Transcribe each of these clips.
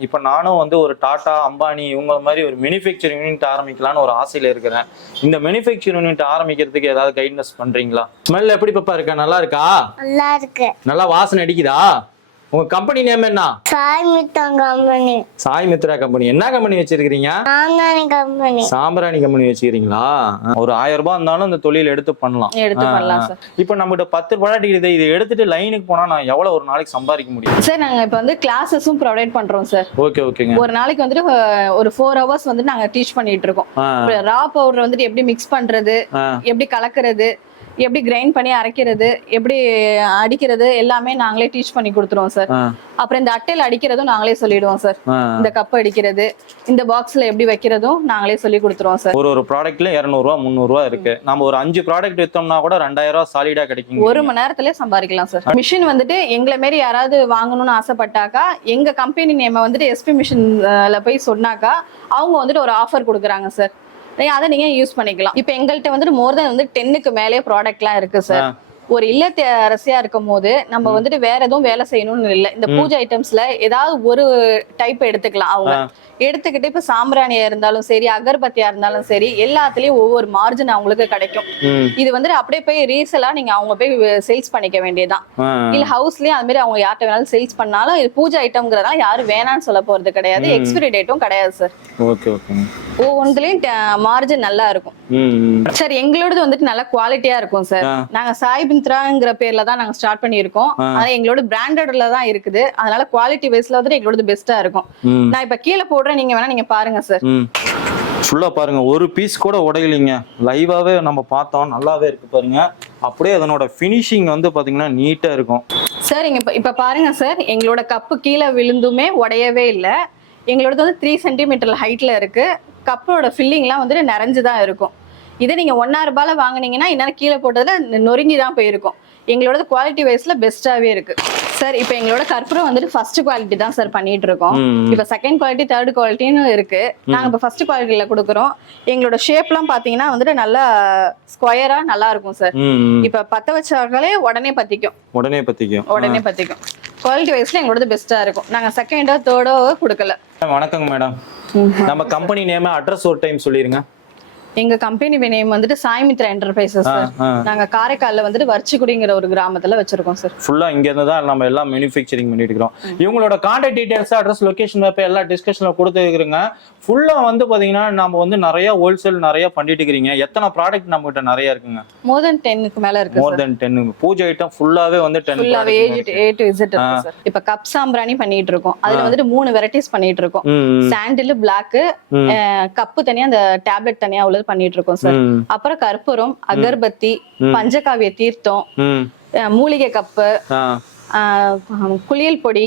இப்போ நானும் வந்து ஒரு டாடா அம்பானி இவங்க மாதிரி ஒரு மேனுஃபேக்சரிங் யூனிட் ஆரம்பிக்கலாம்னு ஒரு ஆசையில இருக்கிறேன். இந்த மேனுஃபேக்சரிங் யூனிட் ஆரம்பிக்கிறதுக்கு ஏதாவது கைட்னஸ் பண்றீங்களா? ஸ்மெல் எப்படி பாப்பா இருக்கா? நல்லா இருக்கா? நல்லா இருக்கு. நல்லா வாசனை அடிக்குதா? உங்க கம்பெனி நேம் என்ன? சாய் மித்தம் கம்பெனி சாய் மித்ரா கம்பெனி என்ன கம்பெனி வச்சிருக்கீங்க சாந்தானி கம்பெனி சாம்பிராணி கம்பெனி வச்சுக்கிறீங்களா ஒரு ஆயிரம் ரூபாய் இருந்தாலும் இந்த தொழில் எடுத்து பண்ணலாம். எடுத்து பண்ணலாம் சார் இப்போ நம்மகிட்ட பத்து ப்ராடக்ட் இருக்குது. இதை எடுத்துட்டு லைனுக்கு போனா நான் எவ்வளவு ஒரு நாளைக்கு சம்பாதிக்க முடியும்? சார் நாங்க இப்ப வந்து கிளாஸஸும் ப்ரொவைட் பண்றோம் சார் ஓகே ஓகேங்க ஒரு நாளைக்கு வந்துட்டு ஒரு ஃபோர் ஹவர்ஸ் வந்து நாங்க டீச் பண்ணிட்டு இருக்கோம். ரா பவுடர் வந்துட்டு எப்படி மிக்ஸ் பண்றது எப்படி கலக்கிறது எப்படி கிரைண்ட் பண்ணி அரைக்கிறது எப்படி அடிக்கிறது எல்லாமே நாங்களே டீச் பண்ணி கொடுத்துருவோம் சார் அப்புறம் இந்த அட்டையில அடிக்கிறதும் நாங்களே சொல்லிடுவோம் சார். இந்த கப் அடிக்கிறது இந்த பாக்ஸ்ல எப்படி வைக்கிறதும் நாங்களே சொல்லி கொடுத்துருவோம் சார் ஒரு ஒரு ப்ராடக்ட்ல இரநூறுவா முந்நூறுவா இருக்கு. நம்ம ஒரு அஞ்சு ப்ராடக்ட் வித்தோம்னா கூட ரெண்டாயிரம் ரூபாய் சாலிடா கிடைக்கும் ஒரு மணி நேரத்திலே சம்பாதிக்கலாம் சார் மிஷின் வந்துட்டு எங்களை மாரி யாராவது வாங்கணும்னு ஆசைப்பட்டாக்கா எங்க கம்பெனி நேம வந்துட்டு எஸ்பி மிஷின்ல போய் சொன்னாக்கா அவங்க வந்துட்டு ஒரு ஆஃபர் கொடுக்குறாங்க சார் அதை நீங்க யூஸ் பண்ணிக்கலாம். இப்போ எங்கள்கிட்ட வந்துட்டு மோர் தென் வந்து டென்னுக்கு மேலே ப்ராடக்ட்லாம் இருக்கு சார் ஒரு இல்லத்த அரசியா இருக்கும் போது நம்ம வந்துட்டு வேற எதுவும் வேலை செய்யணும்னு இல்லை. இந்த பூஜை ஐட்டம்ஸ்ல ஏதாவது ஒரு டைப் எடுத்துக்கலாம் அவங்க. எடுத்துக்கிட்டு இப்ப சாம்பிராணியா இருந்தாலும் சரி அகர்பத்தியா இருந்தாலும் சரி எல்லாத்துலயும் ஒவ்வொரு மார்ஜின் அவங்களுக்கு கிடைக்கும். இது வந்துட்டு அப்படியே போய் ரீசெல்லா நீங்க அவங்க போய் சேல்ஸ் பண்ணிக்க வேண்டியதுதான். ஆ. இல்ல ஹவுஸ்லயும் அது மாதிரி அவங்க யார்கிட்ட வேணாலும் சேல்ஸ் பண்ணாலும் இது பூஜை ஐட்டம்ங்கிறதால யாரும் வேணாம்னு சொல்ல போறது கிடையாது. எக்ஸ்பிரி டேட்டும் கிடையாது சார் ஓகே ஓகேங்க ஒவ்வொன்றுலயும் மார்ஜின் நல்லா இருக்கும். சார் எங்களோடது வந்துட்டு நல்ல குவாலிட்டியா இருக்கும் சார். நாங்க சாய் பிந்த்ராங்கிற பேர்ல தான் நாங்க ஸ்டார்ட் பண்ணியிருக்கோம். ஆ. ஆனா எங்களோட பிராண்டட்ல தான் இருக்குது. அதனால குவாலிட்டி வைஸ்ல வந்துட்டு எங்களோட பெஸ்டா இருக்கும். நான் இப்ப கீழே போடுறேன் நீங்க வேணா நீங்க பாருங்க சார் ஃபுல்லா பாருங்க. ஒரு பீஸ் கூட உடையலைங்க. லைவாவே நம்ம பார்த்தோம். நல்லாவே இருக்கு பாருங்க. அப்படியே அதனோட ஃபினிஷிங் வந்து பாத்தீங்கன்னா நீட்டா இருக்கும். சார் இங்க இப்ப- இப்ப பாருங்க சார் எங்களோட கப்பு கீழே விழுந்துமே உடையவே இல்லை. எங்களோடது வந்து த்ரீ சென்டிமீட்டர் ஹைட்ல இருக்கு. கப்போட ஃபில்லிங்லாம் வந்துட்டு நிறைஞ்சுதான் இருக்கும். இதே நீங்க ஒன்னா ரூபாயில வாங்குனீங்கன்னா இந்நேரம் கீழே போட்டதுல நொறுங்கி தான் போயிருக்கும். எங்களோட குவாலிட்டி வைஸ்ல பெஸ்ட்டாவே இருக்கு. சார் இப்போ எங்களோட கற்பூரம் வந்துட்டு ஃபர்ஸ்ட் குவாலிட்டி தான் சார் பண்ணிட்டு இருக்கோம். இப்போ செகண்ட் குவாலிட்டி தேர்ட் குவாலிட்டின்னு இருக்கு. நாங்க இப்போ ஃபர்ஸ்ட் குவாலிட்டியில கொடுக்குறோம். எங்களோட ஷேப்லாம் பாத்தீங்கன்னா வந்துட்டு நல்லா ஸ்கொயரா நல்லா இருக்கும் சார். இப்ப பத்த வச்சாங்களே உடனே பத்திக்கும். உடனே பத்திக்கும். உடனே பத்திக்கும். குவாலிட்டி வைஸ்ல எங்களோட பெஸ்டா இருக்கும். நாங்க செகண்டோ தேர்டோ கொடுக்கல. வணக்கங்க மேடம் நம்ம கம்பெனி நேம் அட்ரஸ் ஒரு டைம் சொல்லிருங்க. எங்க கம்பெனி நேம் வந்துட்டு சாய்மித்ரா என்டர்பிரைசஸ் சார். நாங்க காரைக்கால்ல வந்துட்டு வர்ச்சிக்குடிங்கிற ஒரு கிராமத்துல வச்சிருக்கோம் சார் ஃபுல்லா இங்க இருந்து தான் நம்ம எல்லாம் மேனுஃபேக்சரிங் பண்ணிட்டு இருக்கிறோம் இவங்களோட contact details address location map எல்லாம் டிஸ்கஷன்ல கொடுத்துருக்குறங்க. ஃபுல்லா வந்து பாத்தீங்கன்னா நம்ம வந்து நிறைய ஹோல்சேல் நிறைய பண்ணிட்டு இருக்கிறீங்க எத்தனை ப்ராடக்ட் நம்ம கிட்ட நிறைய இருக்குங்க? மோர் தென் டென்னுக்கு மேல இருக்கு மோர் தென் டென் பூஜை ஐட்டம் ஃபுல்லாவே வந்து டென் ஃபுல்லாவே ஏ டு இசட் இருக்கு சார் இப்ப கப் சாம்பிராணி பண்ணிட்டு இருக்கோம் அதுல வந்துட்டு மூணு வெரைட்டிஸ் பண்ணிட்டு இருக்கோம் சாண்டில் பிளாக். கப்பு தனியா அந்த டேப்லெட் தனியா உள்ளது பண்ணிட்டு இருக்கோம் சார் அப்புறம் கற்பூரம் அகர்பத்தி பஞ்சகாவிய தீர்த்தம் மூலிகை கப்பு குளியல் பொடி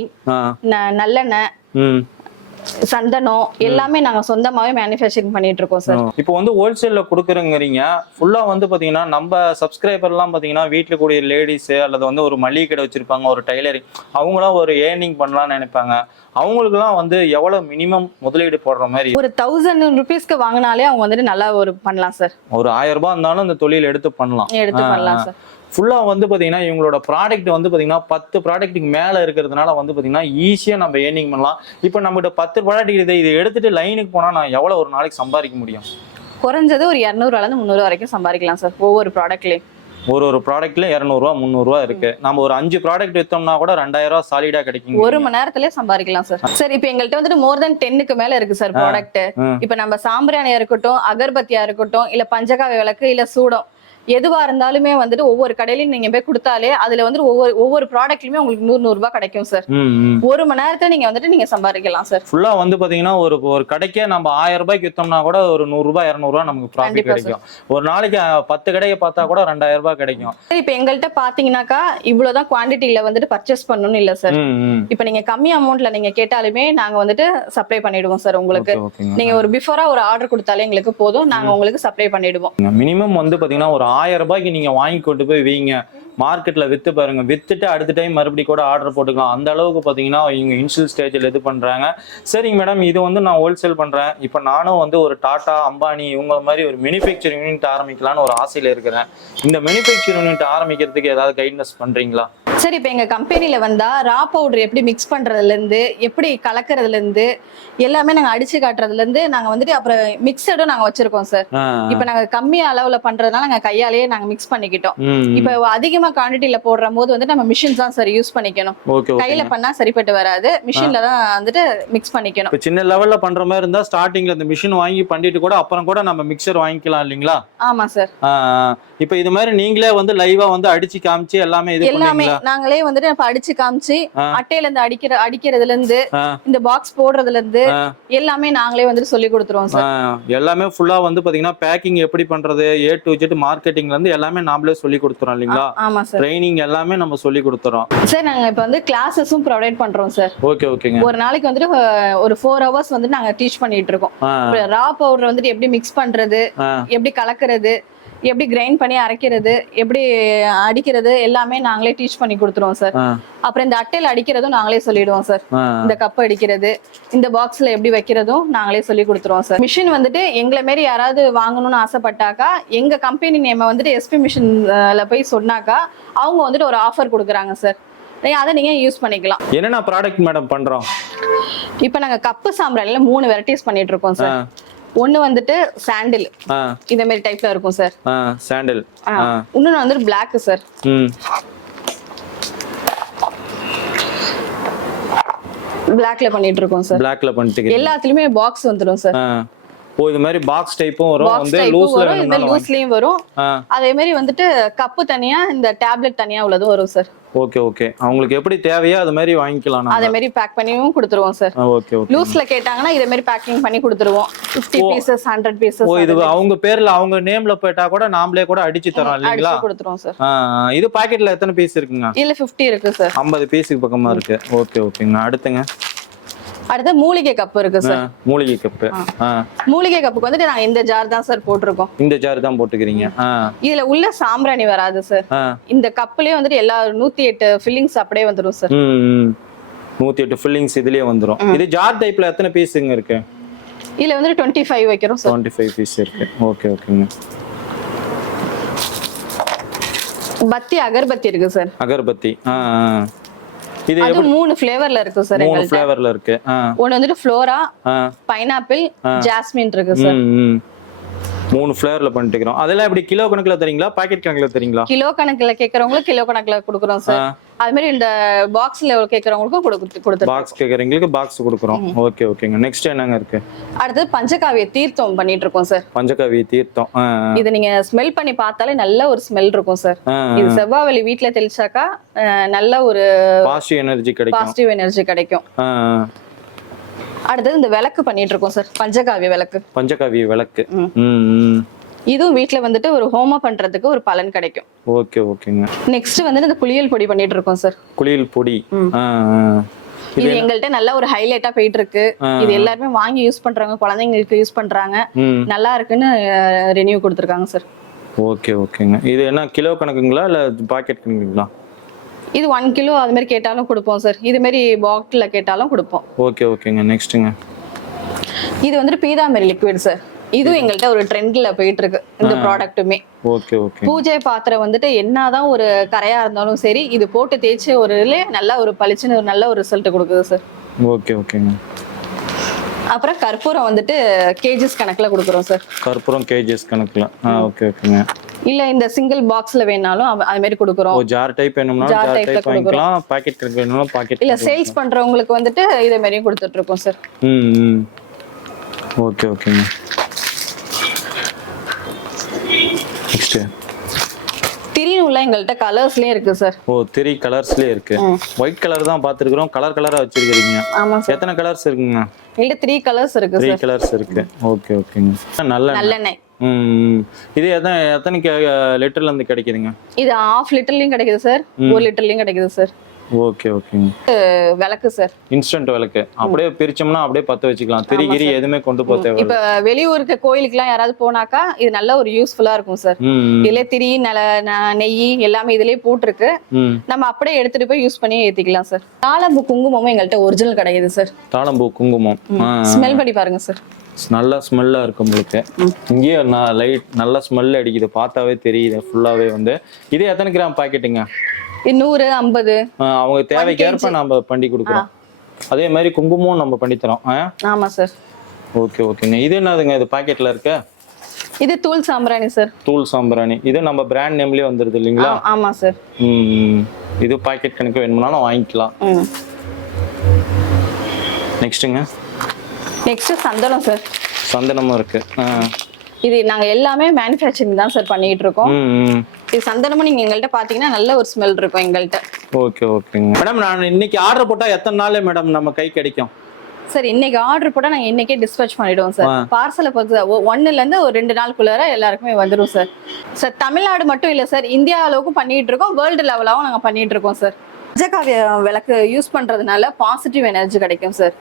நல்லெண்ணெய் சந்தனம் எல்லாமே நாங்க சொந்தமாவே மேனுஃபேக்சரிங் பண்ணிட்டு இருக்கோம் சார் இப்போ வந்து ஹோல்சேல்ல கொடுக்குறேங்கிறீங்க. ஃபுல்லா வந்து பாத்தீங்கன்னா நம்ம சப்ஸ்கிரைபர் எல்லாம் பாத்தீங்கன்னா வீட்டுல கூடிய லேடிஸ் அல்லது வந்து ஒரு மளிகை கடை வச்சிருப்பாங்க ஒரு டைலரிங் அவங்களாம் ஒரு ஏர்னிங் பண்ணலாம்னு நினைப்பாங்க. அவங்களுக்குலாம் வந்து எவ்வளவு மினிமம் முதலீடு போடுற மாதிரி? ஒரு தௌசண்ட் ருபீஸ்க்கு வாங்கினாலே அவங்க வந்துட்டு நல்லா ஒரு பண்ணலாம் சார் ஒரு ஆயிரம் ரூபாய் இருந்தாலும் இந்த தொழில் எடுத்து பண்ணலாம். எடுத்து பண்ணலாம். சார் ஃபுல்லா வந்து பாத்தீங்கன்னா இவங்களோட ப்ராடக்ட் வந்து பாத்தீங்கன்னா பத்து ப்ராடக்ட்டுக்கு மேல இருக்கிறதுனால வந்து பாத்தீங்கன்னா ஈஸியா நம்ம ஏர்னிங் பண்ணலாம். இப்போ நம்மகிட்ட பத்து ப்ராடக்ட் இதை இதை எடுத்துட்டு லைனுக்கு போனா நான் எவ்வளவு ஒரு நாளைக்கு சம்பாதிக்க முடியும்? குறைஞ்சது ஒரு இரநூறுவால இருந்து முந்நூறு வரைக்கும் சம்பாதிக்கலாம் சார் ஒவ்வொரு ப்ராடக்ட்லயும் ஒரு ஒரு ப்ராடக்ட்ல இரநூறுவா முந்நூறுவா இருக்கு. நம்ம ஒரு அஞ்சு ப்ராடக்ட் வித்தோம்னா கூட ரெண்டாயிரம் ரூபாய் சாலிடா கிடைக்கும் ஒரு மணி நேரத்திலே சம்பாதிக்கலாம் சார். சார் இப்போ எங்கள்கிட்ட வந்துட்டு மோர் தென் டென்னுக்கு மேல இருக்கு சார் ப்ராடக்ட். இப்போ நம்ம சாம்பிராணியா இருக்கட்டும் அகர்பத்தியா இருக்கட்டும் இல்ல பஞ்சகாவிய விளக்கு இல்ல சூடம் எதுவா இருந்தாலுமே வந்துட்டு ஒவ்வொரு கடையிலயும் நீங்க போய் கொடுத்தாலே அதுல வந்துட்டு ஒவ்வொரு ஒவ்வொரு ப்ராடக்ட்லயுமே உங்களுக்கு நூறு நூறு ரூபாய் கிடைக்கும் சார். ஒரு மணி நேரத்தை நீங்க வந்துட்டு நீங்க சம்பாதிக்கலாம் சார். ஃபுல்லா வந்து பாத்தீங்கன்னா ஒரு ஒரு கடைக்கே நம்ம ஆயிரம் ரூபாய்க்கு வித்தோம்னா கூட ஒரு நூறு ரூபாய் இருநூறு ரூபாய் நமக்கு ப்ராஃபிட் கிடைக்கும். ஒரு நாளைக்கு பத்து கடையை பார்த்தா கூட ரெண்டாயிரம் ரூபாய் கிடைக்கும். சார் இப்போ எங்கள்கிட்ட பாத்தீங்கன்னாக்கா இவ்வளவுதான் குவாண்டிட்டியில வந்துட்டு பர்ச்சேஸ் பண்ணணும்னு இல்ல சார். இப்போ நீங்க கம்மி அமௌண்ட்ல நீங்க கேட்டாலுமே நாங்க வந்துட்டு சப்ளை பண்ணிடுவோம் சார் உங்களுக்கு. நீங்க ஒரு பிஃபோரா ஒரு ஆர்டர் கொடுத்தாலே எங்களுக்கு போதும். நாங்க உங்களுக்கு சப்ளை பண்ணிடுவோம். மினிமம் வந்து பாத்தீங்கன்னா ஒரு ஆயிரம் ரூபாய்க்கு நீங்க வாங்கி கொண்டு போய் வீங்க. மார்க்கெட்ல வித்து பாருங்க. வித்துட்டு அடுத்த டைம் மறுபடியும் கூட ஆர்டர் போட்டுக்கலாம். அந்த அளவுக்கு பாத்தீங்கன்னா இவங்க இனிஷியல் ஸ்டேஜில் இது பண்றாங்க. சரிங்க மேடம் இது வந்து நான் ஹோல்சேல் பண்றேன். இப்போ நானும் வந்து ஒரு டாடா அம்பானி இவங்க மாதிரி ஒரு மேனுஃபேக்சரிங் யூனிட் ஆரம்பிக்கலாம்னு ஒரு ஆசையில இருக்கிறேன். இந்த மேனுஃபேக்சரிங் யூனிட் ஆரம்பிக்கிறதுக்கு ஏதாவது கைட்னஸ் பண்றீங்களா? சரி இப்போ எங்க கம்பெனில வந்தா ரா பவுடர் எப்படி மிக்ஸ் பண்றதுல இருந்து எப்படி கலக்கறதுல இருந்து எல்லாமே நாங்க அடிச்சு காட்டுறதுல இருந்து நாங்க வந்துட்டு அப்புறம் மிக்சடும் நாங்க வச்சிருக்கோம் சார் இப்போ நாங்க கம்மி அளவுல பண்றதுனால நாங்க கையாலேயே நாங்க மிக்ஸ் பண்ணிக்கிட்டோம். இப்போ அதிகமா குவான்டிட்டியில போடுற போது வந்து நம்ம மிஷின் தான் சார் யூஸ் பண்ணிக்கணும். கையில பண்ணா சரிப்பட்டு வராது. மிஷின்ல தான் வந்துட்டு மிக்ஸ் பண்ணிக்கணும். சின்ன லெவல்ல பண்ற மாதிரி இருந்தா ஸ்டார்டிங்ல இந்த மிஷின் வாங்கி பண்ணிட்டு கூட அப்புறம் கூட நம்ம மிக்சர் வாங்கிக்கலாம் இல்லைங்களா? ஆமா சார். இப்போ இது மாதிரி நீங்களே வந்து லைவா வந்து அடிச்சு காமிச்சு எல்லாமே இது எல்லாமே நாங்களே வந்துட்டு இப்ப அடிச்சு காமிச்சு. அட்டையில இருந்து அடிக்கிற அடிக்கிறதுல இருந்து. இந்த பாக்ஸ் போடுறதுல இருந்து. எல்லாமே நாங்களே வந்துட்டு சொல்லி கொடுத்துருவோம் சார் எல்லாமே ஃபுல்லா வந்து பாத்தீங்கன்னா பேக்கிங் எப்படி பண்றது ஏ டு ஜெட் மார்க்கெட்டிங்ல இருந்து எல்லாமே நாமளே சொல்லி கொடுத்துறோம் இல்லைங்களா? ஆமா சார். ட்ரைனிங் எல்லாமே நம்ம சொல்லி கொடுத்துறோம். சார் நாங்க இப்ப வந்து கிளாஸஸும் ப்ரொவைட் பண்றோம் சார். ஓகே ஓகேங்க. ஒரு நாளைக்கு வந்துட்டு ஒரு ஃபோர் ஹவர்ஸ் வந்து நாங்க டீச் பண்ணிட்டு இருக்கோம். ரா பவுடர் வந்துட்டு எப்படி மிக்ஸ் பண்றது. எப்படி கலக்கிறது எப்படி கிரைண்ட் பண்ணி அரைக்கிறது எப்படி அடிக்கிறது எல்லாமே நாங்களே டீச் பண்ணி கொடுத்துருவோம் சார் அப்புறம் இந்த அட்டையில அடிக்கிறதும் நாங்களே சொல்லிடுவோம் சார். இந்த கப் அடிக்கிறது இந்த பாக்ஸ்ல எப்படி வைக்கிறதும் நாங்களே சொல்லி கொடுத்துருவோம் சார் மிஷின் வந்துட்டு எங்களை மாரி யாராவது வாங்கணும்னு ஆசைப்பட்டாக்கா எங்க கம்பெனி நேம வந்துட்டு எஸ்பி மிஷின்ல போய் சொன்னாக்கா அவங்க வந்துட்டு ஒரு ஆஃபர் கொடுக்குறாங்க சார் அதை நீங்க யூஸ் பண்ணிக்கலாம். என்னென்ன ப்ராடக்ட் மேடம் பண்றோம்? இப்போ நாங்க கப்பு சாம்பிராணில மூணு வெரைட்டிஸ் பண்ணிட்டு இருக்கோம் சார் ஒன்னு வந்துட்டு சாண்டில் இந்த மாதிரி டைப்ல இருக்கும் சார் சாண்டில் இன்னொன்னு வந்துட்டு பிளாக் சார் ம். பிளாக்ல பண்ணிட்டு இருக்கோம் சார் பிளாக்ல பண்ணிட்டு எல்லாத்துலயுமே பாக்ஸ் வந்துடும் சார் ஓ இது மாதிரி பாக்ஸ் டைப்பும் வரும். வந்து லூஸ்ல வரும் இந்த லூஸ்லயும் வரும். அதே மாதிரி வந்துட்டு கப்பு தனியா இந்த டேப்லெட் தனியா உள்ளதும் வரும் சார் ஓகே ஓகே அவங்களுக்கு எப்படி தேவையோ அது மாதிரி வாங்கிக்கலாம் அதே மாதிரி பேக் பண்ணியும் கொடுத்துருவோம் சார் ஓகே ஓகே லூஸ்ல கேட்டாங்கன்னா இதே மாதிரி பேக்கிங் பண்ணி கொடுத்துருவோம். 50 ஓ. பீசஸ் ஹண்ட்ரட் ஓ பீசஸ் இது அவங்க பேர்ல அவங்க நேம்ல போயிட்டா கூட நாமளே கூட அடிச்சு தரோம் இல்லைங்களா? அடிச்சு கொடுத்துருவோம் சார். இது பாக்கெட்ல எத்தனை பீஸ் இருக்குங்க? இதுல 50 இருக்கு சார் ஐம்பது பீஸுக்கு பக்கமா இருக்கு. ஓகே ஓகேங்க அடுத்துங்க. அடுத்து மூலிகை கப் இருக்கு சார் மூலிகை கப்பு. ஆ. மூலிகை கப்புக்கு வந்துட்டு நாங்க இந்த ஜார் தான் சார் போட்டிருக்கோம். இந்த ஜார் தான் போட்டுக்கிறீங்க. இதுல உள்ள சாம்பிராணி வராது சார் இந்த கப்புலயே வந்துட்டு எல்லா நூத்தி எட்டு ஃபில்லிங்ஸ் அப்படியே வந்துடும் சார். நூத்தி எட்டு ஃபில்லிங்ஸ் இதுலயே வந்துரும். இது ஜார் டைப்ல எத்தனை பீஸுங்க இருக்கு? இதுல வந்துட்டு டுவெண்ட்டி ஃபைவ் வைக்கிறோம் சார் டுவெண்ட்டி ஃபைவ் பீஸ் இருக்கு ஓகே ஓகேங்க பத்தி அகர்பத்தி இருக்கு சார் அகர்பத்தி. ஆ. இது அது மூணு ஃபிளேவர்ல இருக்கு சார் மூணு ஃபிளேவர்ல இருக்கு. ஒன்னு வந்துட்டு ஃப்ளோரா பைனாப்பிள் ஜாஸ்மின் இருக்கு சார். மூணு ஃபிளேவர்ல பண்ணிட்டுக்கிறோம். அதெல்லாம் எப்படி? கிலோ கணக்குல தரீங்களா? பாக்கெட் கணக்குல தரீங்களா? கிலோ கணக்குல கேக்குறவங்களுக்கு கிலோ கணக்குல கொடுக்குறோம் சார். அது மாதிரி இந்த பாக்ஸ்ல கேக்குறவங்களுக்கும் கொடுத்து கொடுத்துருக்கோம். பாக்ஸ் கேக்குறவங்களுக்கு பாக்ஸ் கொடுக்குறோம். ஓகே ஓகேங்க நெக்ஸ்ட் என்னங்க இருக்கு? அடுத்து பஞ்சகாவிய தீர்த்தம் பண்ணிட்டு இருக்கோம் சார் பஞ்சகவி தீர்த்தம் இது நீங்க ஸ்மெல் பண்ணி பார்த்தாலே நல்ல ஒரு ஸ்மெல் இருக்கும் சார். இது செவ்வாவளி வீட்ல தெளிச்சாக்கா நல்ல ஒரு பாசிட்டிவ் எனர்ஜி கிடைக்கும். பாசிட்டிவ் எனர்ஜி கிடைக்கும். அடுத்தது இந்த விளக்கு பண்ணிட்டு இருக்கோம் சார் பஞ்சகாவிய விளக்கு. பஞ்சகவி விளக்கு. இதுவும் வீட்ல வந்துட்டு ஒரு ஹோமம் பண்றதுக்கு ஒரு பலன் கிடைக்கும். ஓகே ஓகேங்க. நெக்ஸ்ட் வந்துட்டு இந்த புளியல் பொடி பண்ணிட்டு இருக்கோம் சார் குளியல் பொடி. இது எங்கள்கிட்ட நல்ல ஒரு ஹைலைட்டா போயிட்டு இருக்கு. இது எல்லாருமே வாங்கி யூஸ் பண்றாங்க குழந்தைங்களுக்கு யூஸ் பண்றாங்க. நல்லா இருக்குன்னு ரெனியூ கொடுத்துருக்காங்க சார் ஓகே ஓகேங்க. இது என்ன கிலோ கணக்குங்களா இல்ல பாக்கெட் கணக்குங்களா? இது ஒன் கிலோ அது மாதிரி கேட்டாலும் கொடுப்போம் சார் இது மாதிரி பாட்டில் கேட்டாலும் கொடுப்போம். ஓகே ஓகேங்க. நெக்ஸ்ட்டுங்க இது வந்துட்டு பீதாமரி லிக்விட் சார் இதுவும் எங்கள்கிட்ட ஒரு ட்ரெண்ட்ல போயிட்டு இருக்கு இந்த ப்ராடக்ட்டுமே ஓகே ஓகே. பூஜை பாத்திரம் வந்துட்டு என்னதான் ஒரு கரையா இருந்தாலும் சரி இது போட்டு தேய்ச்சி ஒரு நல்ல ஒரு பளிச்சுன்னு ஒரு நல்ல ஒரு ரிசல்ட் கொடுக்குது சார் ஓகே ஓகேங்க அப்புறம் கற்பூரம் வந்துட்டு கேஜஸ் கணக்குல கொடுக்குறோம் சார் கற்பூரம் கேஜிஎஸ் கணக்குல. ஓகே ஓகேங்க இல்ல இந்த சிங்கிள் பாக்ஸ்ல வேணாலும் அது மாதிரி கொடுக்குறோம். ஜார் டைப் வேணும்னா ஜார் type ல டைப் வாங்கிக்கலாம் பாக்கெட் வேணும்னா பாக்கெட் இல்ல சேல்ஸ் பண்றவங்களுக்கு வந்துட்டு இதே மாதிரியும் கொடுத்துட்டு இருக்கோம் சார் ம் ஓகே ஓகேங்க நெக்ஸ்ட் திரிநூல்ல எங்கள்கிட்ட கலர்ஸ்லயே இருக்கு சார் ஓ த்ரீ கலர்ஸ்லயே இருக்கு. ஒயிட் கலர் தான் பார்த்துருக்குறோம். கலர் கலரா வச்சிருக்கீங்க ஆமா சார் எத்தனை கலர்ஸ் இருக்குங்க? எங்கள்கிட்ட த்ரீ கலர்ஸ் இருக்கு த்ரீ கலர்ஸ் இருக்கு. ஓகே ஓகேங்க நல்ல நல்லெண்ணெய். இது எத்தனை எத்தனை லிட்டர்ல இருந்து கிடைக்குதுங்க? இது ஹாஃப் லிட்டர்லயும் கிடைக்குது சார் ஒரு லிட்டர்லயும் கிடைக்குது சார் ஓகே ஓகேங்க. விளக்கு சார். இன்ஸ்டன்ட் விளக்கு. அப்படியே பிரிச்சோம்னா அப்படியே பத்த வச்சுக்கலாம். திரிகிரி எதுவுமே கொண்டு போக தேவை இப்ப வெளியூருக்கு கோயிலுக்குலாம் யாராவது போனாக்கா இது நல்ல ஒரு யூஸ்ஃபுல்லா இருக்கும் சார். இதுல திரி நல நெய் எல்லாமே இதுலயே போட்டிருக்கு. நம்ம அப்படியே எடுத்துட்டு போய் யூஸ் பண்ணி ஏத்திக்கலாம் சார். தாளம்பு குங்குமமும் எங்கள்கிட்ட ஒரிஜினல் கிடைக்குது சார். தாளம்பூ குங்குமம். ஸ்மெல் பண்ணி பாருங்க சார். நல்ல ஸ்மெல்லா இருக்கு உங்களுக்கு. இங்கேயே நான் லைட் நல்ல ஸ்மெல் அடிக்குது. பார்த்தாவே தெரியுது. ஃபுல்லாவே வந்து. இது எத்தனை கிராம் பாக்கெட்டுங்க? நூறு ஐம்பது. அவங்க தேவைக்கேற்ப நம்ம பண்ணி கொடுக்குறோம். அதே மாதிரி குங்குமம் நம்ம பண்ணி தரோம். ஆமா சார் ஓகே ஓகேங்க இது என்னதுங்க? இது பாக்கெட்ல இருக்க? இது தூள் சாம்பிராணி சார் தூள் சாம்பிராணி. இது நம்ம பிராண்ட் நேம்லயே வந்துருது இல்லைங்களா? ஆமா சார் ம் இது பாக்கெட் கணக்கு வேணும்னாலும் வாங்கிக்கலாம். நெக்ஸ்ட்டுங்க. நெக்ஸ்ட் சந்தனம் சார் சந்தனமும் இருக்கு. இது நாங்க எல்லாமே மேனுஃபேக்சரிங் தான் சார் பண்ணிட்டு இருக்கோம். இது சந்தனமும் நீங்க எங்கள்கிட்ட பாத்தீங்கன்னா நல்ல ஒரு ஸ்மெல் இருக்கும் எங்கள்கிட்ட ஓகே ஓகேங்க மேடம் நான் இன்னைக்கு ஆர்டர் போட்டா எத்தனை நாள் மேடம் நம்ம கை கிடைக்கும்? சார் இன்னைக்கு ஆர்டர் போட்டா நாங்க இன்னைக்கே டிஸ்பேச் பண்ணிடுவோம் சார். பார்சலை பொறுத்து ஒ- ஒண்ணுல இருந்து ஒரு ரெண்டு நாளுக்குள்ளார எல்லாருக்குமே வந்துடும் சார் சார் தமிழ்நாடு மட்டும் இல்ல சார் இந்தியா அளவுக்கும் பண்ணிட்டு இருக்கோம். வேர்ல்டு லெவலாவும் நாங்க பண்ணிட்டு இருக்கோம் சார் பஞ்சகாவிய விளக்கு யூஸ் பண்றதுனால பாசிட்டிவ் எனர்ஜி கிடைக்கும் சார்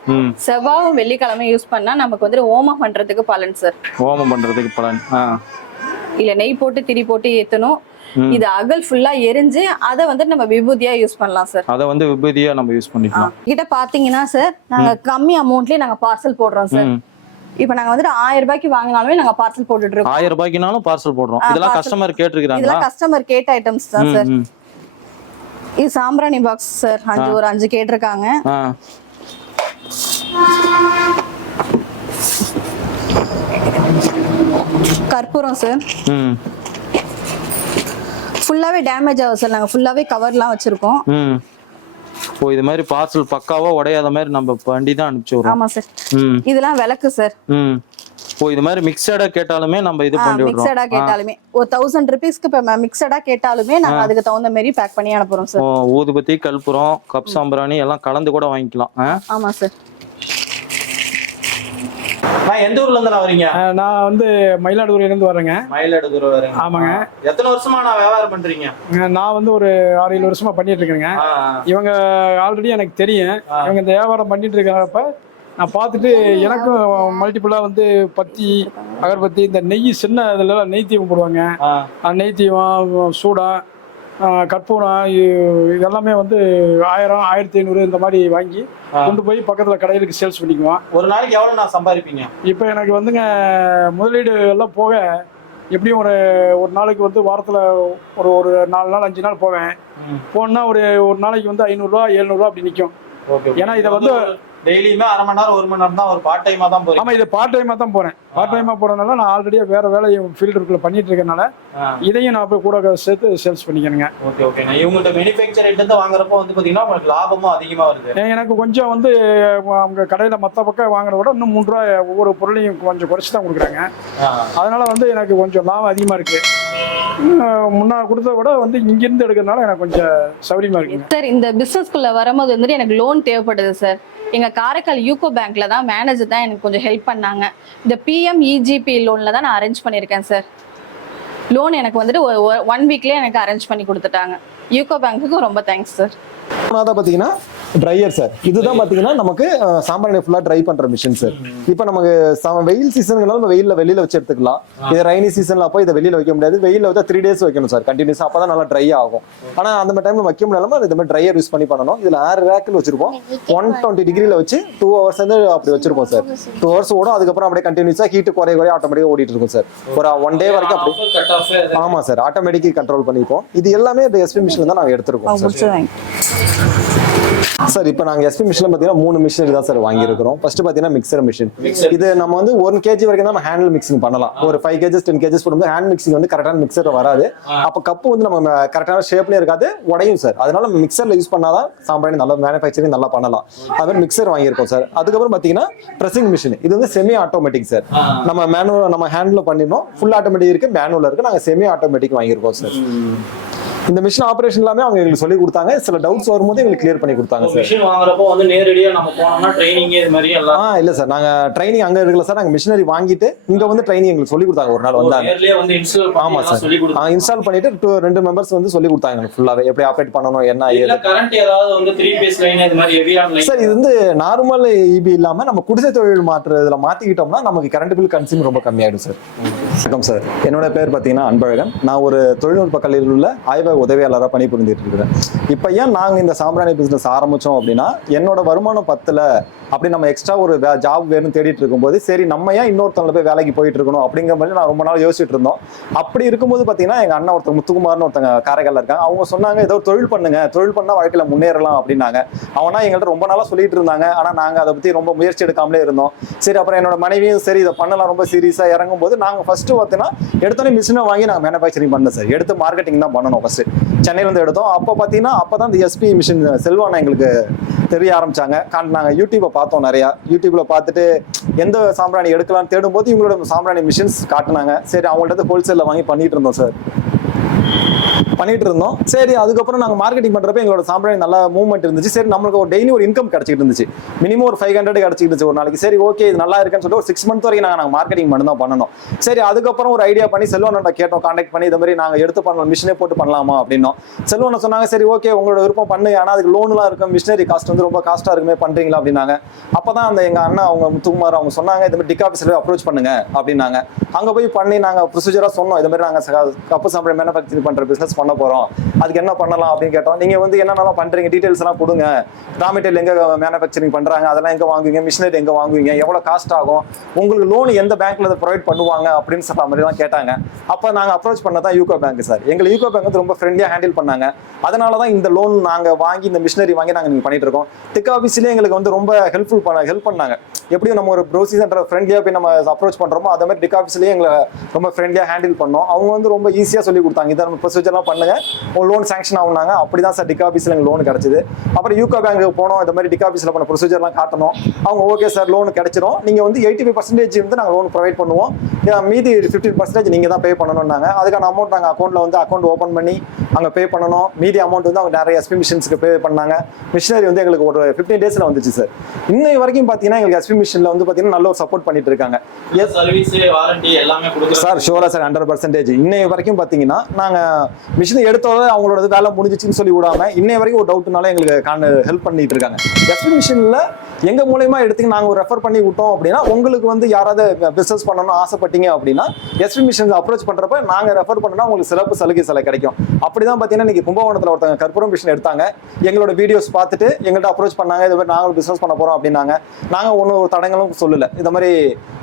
செவ்வாயும் வெள்ளிக்கிழமை யூஸ் பண்ணா நமக்கு வந்து ஹோமம் பண்றதுக்கு பலன் சார் ஹோமம் பண்றதுக்கு பலன். இல்ல நெய் போட்டு திரி போட்டு ஏத்தணும். இது அகல் ஃபுல்லா எரிஞ்சு அதை வந்து நம்ம விபூதியா யூஸ் பண்ணலாம் சார் அதை வந்து விபூதியா நம்ம யூஸ் பண்ணிக்கலாம். கிட்ட பாத்தீங்கன்னா சார் நாங்க கம்மி அமௌண்ட்லயே நாங்க பார்சல் போடுறோம் சார். இப்ப நாங்க வந்துட்டு ஆயிரம் ரூபாய்க்கு வாங்கினாலுமே நாங்க பார்சல் போட்டுட்டு இருக்கோம். ஆயிரம் ரூபாய்க்குனாலும் பார்சல் போடுறோம். இதெல்லாம். கஸ்டமர் கேட்டிருக்கிறாங்களா? இதெல்லாம் கஸ்டமர் கேட்ட ஐட்டம்ஸ் தான் சார். இது சாம்பிராணி பாக்ஸ் சார் அஞ்சு ஒரு அஞ்சு கேட்டிருக்காங்க. கற்பூரம் சார் ஃபுல்லாவே டேமேஜ் ஆகும் சார் நாங்க ஃபுல்லாவே கவர்லாம் வச்சிருக்கோம். ஓ இது மாதிரி பார்சல் பக்காவா உடையாத மாதிரி நம்ம வண்டி தான் அனுப்பிச்சு விடுறோம். ஆமா சார் இதெல்லாம் விளக்கு சார் ம். ஓ இது மாதிரி மிக்சடா கேட்டாலுமே நம்ம இது பண்ணி மிக்சடா விடுறோம் கேட்டாலுமே. ஒரு தௌசண்ட் ருபீஸ்க்கு இப்ப மிக்சடா கேட்டாலுமே நாங்க அதுக்கு தகுந்த மாதிரி பேக் பண்ணி அனுப்புறோம் சார் ஊதுபத்தி கற்பூரம் கப் சாம்பிராணி எல்லாம் கலந்து கூட வாங்கிக்கலாம்? ஆமா சார் எந்த ஊர்ல இருந்து வரீங்க? நான் வந்து மயிலாடுதுறையிலேருந்து வரேங்க மயிலாடுதுறை வரீங்க. ஆமாங்க. எத்தனை வருஷமா நான் வியாபாரம் பண்றீங்க? நான் வந்து ஒரு ஆறு ஏழு வருஷமா பண்ணிட்டு இருக்கேங்க. இவங்க ஆல்ரெடி எனக்கு தெரியும். இவங்க இந்த வியாபாரம் பண்ணிட்டு இருக்கிறப்ப நான் பார்த்துட்டு எனக்கும் மல்டிபிளாக வந்து பத்தி அகர்பத்தி இந்த நெய் சின்ன இதில் நெய் தீபம் போடுவாங்க. நெய் தீபம் சூடம் அஹ் கற்பூரம் இதெல்லாமே வந்து ஆயிரம் ஆயிரத்தி ஐநூறு இந்த மாதிரி வாங்கி கொண்டு போய் பக்கத்தில் கடைகளுக்கு சேல்ஸ் பண்ணிக்குவோம் ஒரு நாளைக்கு எவ்வளவு நான் சம்பாதிப்பீங்க? இப்போ எனக்கு வந்துங்க முதலீடு எல்லாம் போக எப்படியும் ஒரு ஒரு நாளைக்கு வந்து வாரத்தில் ஒரு ஒரு நாலு நாள் அஞ்சு நாள் போவேன். ம். போனா ஒரு ஒரு நாளைக்கு வந்து ஐநூறுரூவா எழுநூறுவா அப்படி நிற்கும் ஏன்னா இதை வந்து டெய்லியுமே அரை மணி நேரம் ஒரு மணி நேரம் தான் ஒரு பார்ட் டைமா தான் போறீங்க. ஆமாம் இது பார்ட் டைமாக தான் போகிறேன் பார்ட் டைமாக போகிறதுனால நான் ஆல்ரெடியாக வேறு வேலையை ஃபீல்டுக்குள்ளே பண்ணிட்டு இருக்கனால இதையும் நான் போய் கூட சேர்த்து சேல்ஸ் பண்ணிக்கணுங்க ஓகே ஓகே இவங்கள்ட்ட மேனுஃபேக்சர் இருந்து வாங்குறப்போ வந்து பாத்தீங்கன்னா உங்களுக்கு லாபமும் அதிகமா வருது. ஏன் எனக்கு கொஞ்சம் வந்து அவங்க கடையில் மற்ற பக்கம் வாங்குறத விட இன்னும் மூணு ரூபா ஒவ்வொரு பொருளையும் கொஞ்சம் குறைச்சி தான் கொடுக்குறாங்க. அதனால வந்து எனக்கு கொஞ்சம் லாபம் அதிகமாக இருக்கு. முன்னா கொடுத்தத விட வந்து இங்கிருந்து எடுக்கிறதுனால எனக்கு கொஞ்சம் சௌரியமா இருக்குங்க. சார் இந்த பிசினஸ்க்குள்ள வரும்போது வந்துட்டு எனக்கு லோன் தேவைப்படுது சார் எங்க காரைக்கால் யூகோ பேங்க்ல தான் மேனேஜர் தான் எனக்கு கொஞ்சம் ஹெல்ப் பண்ணாங்க. இந்த பிஎம் இஜிபி லோன்ல தான் நான் அரேஞ்ச் பண்ணியிருக்கேன் சார் லோன் எனக்கு வந்துட்டு ஒன் வீக்லேயே எனக்கு அரேஞ்ச் பண்ணி கொடுத்துட்டாங்க. யூகோ பேங்க்குக்கு ரொம்ப தேங்க்ஸ் சார் மூணாவதா பாத்தீங்கன்னா ட்ரையர் சார் இதுதான் பாத்தீங்கன்னா நமக்கு அஹ், சாம்பிராணி ஃபுல்லா ட்ரை பண்ற மிஷின் சார் இப்போ நமக்கு வெயில் சீசனுங்கனால நம்ம வெயில்ல வெளியில வச்சு எடுத்துக்கலாம். இது ரைனி சீசன்ல அப்போ இதை வெளியில வைக்க முடியாது. வெயில்ல வச்சா த்ரீ டேஸ் வைக்கணும் சார் கண்டினியூஸ் அப்பதான் நல்லா ட்ரை ஆகும். ஆனா அந்த மாதிரி டைம்ல வைக்க முடியாம இந்த மாதிரி ட்ரையர் யூஸ் பண்ணி பண்ணணும். இதுல ஆறு ரேக்கில் வச்சிருப்போம். ஒன் டுவெண்ட்டி டிகிரில வச்சு டூ ஹவர்ஸ் வந்து அப்படி வச்சிருப்போம் சார் டூ ஹவர்ஸ் ஓடும். அதுக்கப்புறம் அப்படியே கண்டினியூஸா ஹீட் குறைய குறைய ஆட்டோமேட்டிக்கா ஓடிட்டு இருக்கும் சார் ஒரு ஒன் டே வரைக்கும் அப்படி. ஆமா சார் ஆட்டோமேட்டிக் கண்ட்ரோல் பண்ணிப்போம். இது எல்லாமே இந்த எஸ்பி மிஷின் தான் நாங்க எடுத்திருக்கோம் சார் சார் இப்போ நாங்க எஸ்பி மிஷின் பாத்தீங்கன்னா மூணு மிஷின் தான் சார் வாங்கியிருக்கிறோம். ஃபர்ஸ்ட் பாத்தீங்கன்னா மிக்சர் மிஷின் இது நம்ம வந்து ஒன் கேஜி வரைக்கும் நம்ம ஹேண்டில் மிக்சிங் பண்ணலாம். ஒரு ஃபைவ் கேஜஸ் டென் கேஜஸ் போடும்போது ஹேண்ட் மிக்சிங் வந்து கரெக்டான மிக்சர் வராது. அப்போ கப்பு வந்து நம்ம கரெக்டான ஷேப்லயே இருக்காது உடையும் சார் அதனால மிக்சர்ல யூஸ் பண்ணாதான் சாம்பிராணி நல்லா மேனுஃபேக்சரிங் நல்லா பண்ணலாம். அது மாதிரி மிக்சர் வாங்கியிருக்கோம் சார் அதுக்கப்புறம் பாத்தீங்கன்னா ப்ரெஸிங் மிஷின் இது வந்து செமி ஆட்டோமேட்டிக் சார் நம்ம மேனுவல் நம்ம ஹேண்ட்ல பண்ணிருந்தோம் ஃபுல் ஆட்டோமேட்டிக் இருக்கு மேனுவல் இருக்கு. நாங்க செமி ஆட்டோமேட்டிக் வாங்கியிருக்கோம் சார் இந்த மிஷின் ஆபரேஷன் எல்லாமே அவங்க எங்களுக்கு சொல்லி கொடுத்தாங்க. சில டவுட்ஸ் வரும்போது எங்களுக்கு கிளியர் பண்ணி கொடுத்தாங்க சார் மிஷின் வாங்குறப்போ வந்து நேரடியா நம்ம போனோம்னா ட்ரைனிங் இது மாதிரி எல்லாம் ஆ இல்ல சார் நாங்க ட்ரைனிங் அங்க இருக்கல சார் நாங்க மிஷினரி வாங்கிட்டு இங்க வந்து ட்ரைனிங் எங்களுக்கு சொல்லி கொடுத்தாங்க ஒரு நாள் வந்தாங்க. நேர்லயே வந்து இன்ஸ்டால் ஆமா பண்ணி சார் சொல்லி கொடுத்தாங்க. இன்ஸ்டால் பண்ணிட்டு two- ரெண்டு மெம்பர்ஸ் வந்து சொல்லி கொடுத்தாங்க எனக்கு ஃபுல்லாவே எப்படி ஆப்ரேட் பண்ணணும் என்ன ஏது. கரண்ட் ஏதாவது வந்து த்ரீ பேஸ் லைன் இது மாதிரி ஹெவியான சார் இது வந்து நார்மல் இபி இல்லாம நம்ம குடிசை தொழில் மாற்று இதுல மாத்திக்கிட்டோம்னா நமக்கு கரண்ட் பில் கன்சியூம் ரொம்ப கம்மியாயிடும் சார் வணக்கம் சார் என்னோட பேர் பார்த்தீங்கன்னா அன்பழகன். நான் ஒரு தொழில்நுட்ப கல்லூரியில் உள்ள ஆய்வக உதவியாளராக பணிபுரிந்துட்டு இருக்கிறேன். இப்போ ஏன் நாங்கள் இந்த சாம்பிராணி பிஸ்னஸ் ஆரம்பித்தோம் அப்படின்னா என்னோட வருமானம் பத்தில் அப்படி நம்ம எக்ஸ்ட்ரா ஒரு ஜாப் வேணும் தேடிட்டு இருக்கும்போது சரி நம்ம ஏன் இன்னொருத்தவங்கள போய் வேலைக்கு போயிட்டு இருக்கணும் அப்படிங்கிற மாதிரி நான் ரொம்ப நாள் யோசிச்சுட்டு இருந்தோம். அப்படி இருக்கும்போது பார்த்தீங்கன்னா எங்கள் அண்ணன் ஒருத்தர் முத்துக்குமார்னு ஒருத்தங்க காரைக்காலில் இருக்காங்க. அவங்க சொன்னாங்க ஏதோ தொழில் பண்ணுங்க. தொழில் பண்ணால் வாழ்க்கையில் முன்னேறலாம் அப்படின்னாங்க. அவனா எங்கள்கிட்ட ரொம்ப நாளாக சொல்லிட்டு இருந்தாங்க. ஆனால் நாங்கள் அதை பற்றி ரொம்ப முயற்சி எடுக்காமலே இருந்தோம். சரி அப்புறம் என்னோட மனைவியும் சரி இதை பண்ணலாம் ரொம்ப சீரியஸாக இறங்கும் போது ஃபஸ்ட்டு பார்த்தீங்கன்னா எடுத்தோடனே மிஷினை வாங்கி நாங்கள் மேனுஃபேக்சரிங் பண்ணோம் சார் எடுத்து மார்க்கெட்டிங் தான் பண்ணணும் ஃபஸ்ட்டு சென்னையிலேருந்து எடுத்தோம். அப்போ பார்த்தீங்கன்னா அப்போ தான் இந்த எஸ்பி மிஷின் செல்வானா எங்களுக்கு தெரிய ஆரம்பிச்சாங்க. கான் நாங்கள் யூடியூப்பை பார்த்தோம் நிறையா. யூடியூப்பில் பார்த்துட்டு எந்த சாம்பிராணி எடுக்கலாம்னு தேடும்போது இவங்களோட சாம்பிராணி மிஷின்ஸ் காட்டுனாங்க. சரி அவங்கள்ட்ட ஹோல்சேலில் வாங்கி பண்ணிகிட்டு இருந்தோம் சார் பண்ணிட்டு இருந்தோம். சரி அதுக்கப்புறம் நாங்கள் மார்க்கெட்டிங் பண்ணுறப்ப எங்களோட சாம்பிராணி நல்லா மூவ்மெண்ட் இருந்துச்சு. சரி நம்மளுக்கு ஒரு டெய்லி ஒரு இன்கம் கிடச்சிட்டு இருந்துச்சு. மினிமம் ஒரு ஃபைவ் ஹண்ட்ரட் கிடைச்சிட்டு ஒரு நாளைக்கு. சரி ஓகே இது நல்லா இருக்குன்னு சொல்லிட்டு ஒரு சிக்ஸ் மந்த் வரைக்கும் நாங்கள் மார்க்கெட்டிங் மட்டும் தான் பண்ணணும் சரி அதுக்கப்புறம் ஒரு ஐடியா பண்ணி செல்வனோட கேட்டோம். காண்டாக்ட் பண்ணி இதை மாதிரி நாங்கள் எடுத்து பண்ணலாம் மிஷினே போட்டு பண்ணலாமா அப்படின்னோம். செல்வனை சொன்னாங்க சரி ஓகே உங்களோட விருப்பம் பண்ணு. ஆனால் அதுக்கு லோன்லாம் இருக்கும். மிஷினரி காஸ்ட் வந்து ரொம்ப காஸ்ட்டாக இருக்குமே பண்ணுறீங்களா அப்படின்னாங்க. அப்போ தான் அந்த எங்கள் அண்ணா அவங்க முத்துக்குமார் அவங்க சொன்னாங்க இது மாதிரி டிக் ஆஃபீஸில் அப்ரோச் பண்ணுங்க அப்படின்னாங்க. அங்கே போய் பண்ணி நாங்கள் ப்ரொசீஜராக சொன்னோம். இது மாதிரி நாங்கள் கப்பு சாம்பிராணி மேனுஃபேக்சரிங் பண்ணுற பிசினஸ் பண்ண போறோம். அதுக்கு என்ன பண்ணலாம் அப்படின்னு கேட்டோம். நீங்க வந்து என்னென்னலாம் பண்றீங்க? டீடைல்ஸ் எல்லாம் கொடுங்க. ரா மெட்டீரியல் எங்க மேனுஃபேக்சரிங் பண்றாங்க? அதெல்லாம் எங்க வாங்குவீங்க? மிஷினரி எங்க வாங்குவீங்க? எவ்வளவு காஸ்ட் ஆகும்? உங்களுக்கு லோன் எந்த பேங்க்ல அதை ப்ரொவைட் பண்ணுவாங்க? அப்படின்னு சொல்ற மாதிரி எல்லாம் கேட்டாங்க. அப்ப நாங்க அப்ரோச் பண்ணதான் யூகோ பேங்க் சார் எங்களை யூகோ பேங்க் வந்து ரொம்ப ஃப்ரெண்ட்லியா ஹேண்டில் பண்ணாங்க. அதனால தான் இந்த லோன் நாங்க வாங்கி இந்த மிஷினரி வாங்கி நாங்க நீங்க பண்ணிட்டு இருக்கோம். டெக் ஆஃபீஸ்லேயே எங்களுக்கு வந்து ரொம்ப ஹெல்ப்ஃபுல் பண்ண ஹெல்ப் பண்ணாங்க. எப்படியும் நம்ம ஒரு ப்ரௌசிங் சென்டர் ஃப்ரெண்ட்லியாக போய் நம்ம அப்ரோச் பண்றோமோ அதே மாதிரி டெக் ஆஃபீஸ்லேயே எங்களை ரொம்ப ஃப்ரெண்ட்லியாக ஹேண்டில் பண்ணோம். அவங்க வந்து ரொம்ப ஈஸியாக சொல்லி கொடுத்தாங்க. இதை நம்ம ப்ரொசீஜர்லாம் பண்ணுங்க. உங்க லோன் சாங்ஷன் ஆகுனாங்க அப்படி தான் சார் டிக் ஆஃபீஸில் எங்களுக்கு லோன் கிடைச்சது. அப்புறம் யூகோ பேங்க்கு போனோம். இந்த மாதிரி டிக் ஆஃபீஸில் பண்ண ப்ரொசீஜர்லாம் காட்டணும். அவங்க ஓகே சார் லோன் கிடைச்சிரும். நீங்க வந்து எயிட்டி ஃபைவ் பர்சன்டேஜ் வந்து நாங்கள் லோன் ப்ரொவைட் பண்ணுவோம். மீதி ஃபிஃப்டீன் பர்சன்டேஜ் நீங்கள் தான் பே பண்ணணும்னாங்க. அதுக்கான அமௌண்ட் நாங்கள் அக்கௌண்ட்டில் வந்து அக்கௌண்ட் ஓப்பன் பண்ணி அங்கே பே பண்ணணும். மீதி அமௌண்ட் வந்து அவங்க நிறைய எஸ்பி மிஷின்ஸ்க்கு பே பண்ணாங்க. மிஷினரி வந்து எங்களுக்கு ஒரு ஃபிஃப்டீன் டேஸில் வந்துச்சு சார் இன்னை வரைக்கும் பார்த்தீங்கன்னா எங்களுக்கு எஸ்பி மிஷினில் வந்து பார்த்தீங்கன்னா நல்ல ஒரு சப்போர்ட் பண்ணிட்டு இருக்காங்க. சர்வீஸ் வாரண்டி எல்லாமே கொடுக்குறோம் சார் ஷோரா சார் ஹண்ட்ரட் பர்சன்டேஜ் இன்னை வரைக்கும் பார்த்தீங்கன்னா நாங்கள் மிஷினை எடுத்தோட அவங்களோட வேலை முடிஞ்சிச்சுன்னு சொல்லி விடாம இன்னை வரைக்கும் ஒரு டவுட்னால எங்களுக்கு ஹெல்ப் பண்ணிட்டு இருக்காங்க. எஸ்பி மிஷினில் எங்க மூலயமா எடுத்து நாங்கள் ஒரு ரெஃபர் பண்ணி விட்டோம் அப்படின்னா உங்களுக்கு வந்து யாராவது பிசினஸ் பண்ணணும்னு ஆசைப்பட்டீங்க அப்படின்னா எஸ்பி மிஷின் அப்ரோச் பண்றப்ப நாங்க ரெஃபர் பண்ணோம்னா உங்களுக்கு சிறப்பு சலுகை சில கிடைக்கும். அப்படிதான் பார்த்தீங்கன்னா இன்னைக்கு கும்பகோணத்தில் ஒருத்தங்க கற்பூரம் மிஷின் எடுத்தாங்க. எங்களோட வீடியோஸ் பார்த்துட்டு எங்கள்கிட்ட அப்ரோச் பண்ணாங்க. இது மாதிரி நாங்களும் பிசினஸ் பண்ண போறோம் அப்படின்னாங்க. நாங்க ஒன்றும் ஒரு தடங்களும் சொல்லல. இந்த மாதிரி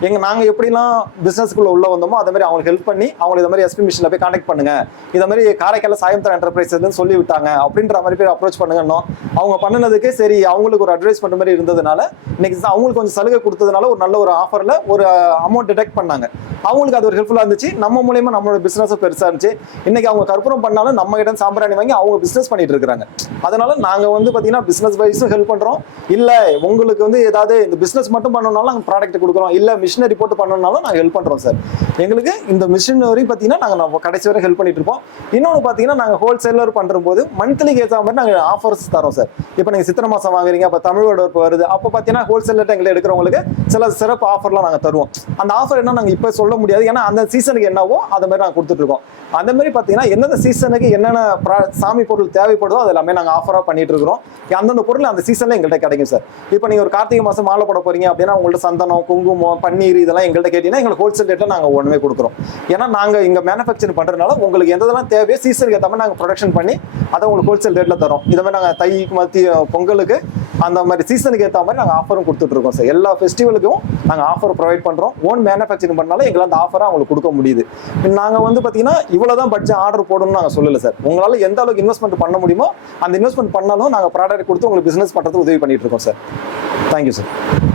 எங்க நாங்க எப்படிலாம் பிசினஸ்க்குள்ள உள்ள வந்தோமோ அதே மாதிரி அவங்களுக்கு ஹெல்ப் பண்ணி அவங்களுக்கு இந்த மாதிரி எஸ்பி மிஷினில் போய் கான்டாக்ட் பண்ணுங்க. இந்த மாதிரி காரைக்கால சாயந்தரம் என்டர்பிரைஸ் சொல்லி விட்டாங்க அப்படின்ற மாதிரி பேர் அப்ரோச் பண்ணுங்கன்னோ அவங்க பண்ணினதுக்கு சரி அவங்களுக்கு ஒரு அட்வைஸ் பண்ண மாதிரி இருந்ததுனால இன்னைக்கு அவங்களுக்கு கொஞ்சம் சலுகை கொடுத்ததுனால ஒரு நல்ல ஒரு ஆஃபரில் ஒரு அமௌண்ட் டிடெக்ட் பண்ணாங்க. அவங்களுக்கு அது ஒரு ஹெல்ப்ஃபுல்லாக இருந்துச்சு. நம்ம மூலியமா நம்மளோட பிஸ்னஸும் பெருசாக இருந்துச்சு. இன்னைக்கு அவங்க கற்பூரம் பண்ணாலும் நம்ம கிட்ட சாம்பிராணி வாங்கி அவங்க பிஸ்னஸ் பண்ணிட்டு இருக்காங்க. அதனால நாங்கள் வந்து பார்த்தீங்கன்னா பிஸ்னஸ் வைஸும் ஹெல்ப் பண்ணுறோம் இல்லை உங்களுக்கு வந்து ஏதாவது இந்த பிஸ்னஸ் மட்டும் பண்ணணும்னாலும் நாங்கள் ப்ராடக்ட் கொடுக்குறோம். இல்லை மிஷினரி போட்டு பண்ணணும்னாலும் நாங்கள் ஹெல்ப் பண்ணுறோம் சார் எங்களுக்கு இந்த மிஷினரி பார்த்தீங்கன்னா நாங்கள் நம்ம கடைசி வரை ஹெல்ப் பண்ணிட்டு இருப்போம். இன்னொன்று பார்த்தீங்கன்னா நாங்கள் ஹோல்சேலர் பண்றபோது மந்த்லிக்கு ஏற்ற மாதிரி நாங்கள் ஆஃபர்ஸ் தரோம் சார். இப்போ நீங்கள் சித்திரை மாதம் வாங்குறீங்க அப்போ தமிழ் வருது. அப்போ பார்த்தீங்கன்னா ஹோல்சேலர் எங்களை எடுக்கிறவங்களுக்கு சில சிறப்பு ஆஃபர்லாம் நாங்கள் தருவோம். அந்த ஆஃபர் என்ன நாங்கள் இப்போ சொல்ல முடியாது. ஏன்னா அந்த சீசனுக்கு என்னவோ அதை மாதிரி நாங்கள் கொடுத்துட்ருக்கோம் அந்த மாதிரி பார்த்தீங்கன்னா எந்தெந்த சீசனுக்கு என்னென்ன ப்ரா சாமி பொருள் தேவைப்படுதோ அது எல்லாமே நாங்கள் ஆஃபராக பண்ணிட்டு இருக்கிறோம். அந்தந்த பொருள் அந்த சீசன்ல எங்கள்கிட்ட கிடைக்கும் சார் இப்போ நீங்க ஒரு கார்த்திகை மாசம் மாலை போட போறீங்க அப்படின்னா உங்கள்ட்ட சந்தனம் குங்குமம் பன்னீர் இதெல்லாம் எங்கள்கிட்ட கேட்டீங்கன்னா எங்களுக்கு ஹோல்சேல் ரேட்ல நாங்க ஒண்ணுமே கொடுக்குறோம். ஏன்னா நாங்க இங்க மேனுஃபேக்சர் பண்றதுனால உங்களுக்கு எந்ததெல்லாம் தேவையோ சீசனுக்கு ஏற்ற மாதிரி நாங்க ப்ரொடக்ஷன் பண்ணி அதை உங்களுக்கு ஹோல்சேல் ரேட்ல தரோம். இதை மாதிரி நாங்க தை மத்திய பொங்கலுக்கு அந்த மாதிரி சீசனுக்கு ஏற்ற மாதிரி நாங்க ஆஃபரும் கொடுத்துட்டு இருக்கோம் சார் எல்லா ஃபெஸ்டிவலுக்கும் நாங்க ஆஃபர் ப்ரொவைட் பண்றோம். ஓன் மேனுஃபேக்சரிங் பண்ணாலும் எங்களால் அந்த ஆஃபரை அவங்களுக்கு கொடுக்க முடியுது. நாங்க வந்து பாத்தீங்கன்னா இவ்வளவுதான் பட்ஜெட் ஆர்டர் போடணும்னு நாங்க சொல்லல சார் உங்களால எந்த அளவுக்கு இன்வெஸ்ட்மெண்ட் பண்ண முடியுமோ அந்த இன்வெஸ்ட்மெண்ட் பண்ணாலும் நாங்க ப்ராடக்ட் கொடுத்து உங்களுக்கு பிசினஸ் பண்ணுறதுக்கு உதவி பண்ணிட்டு இருக்கோம் சார் தேங்க்யூ சார்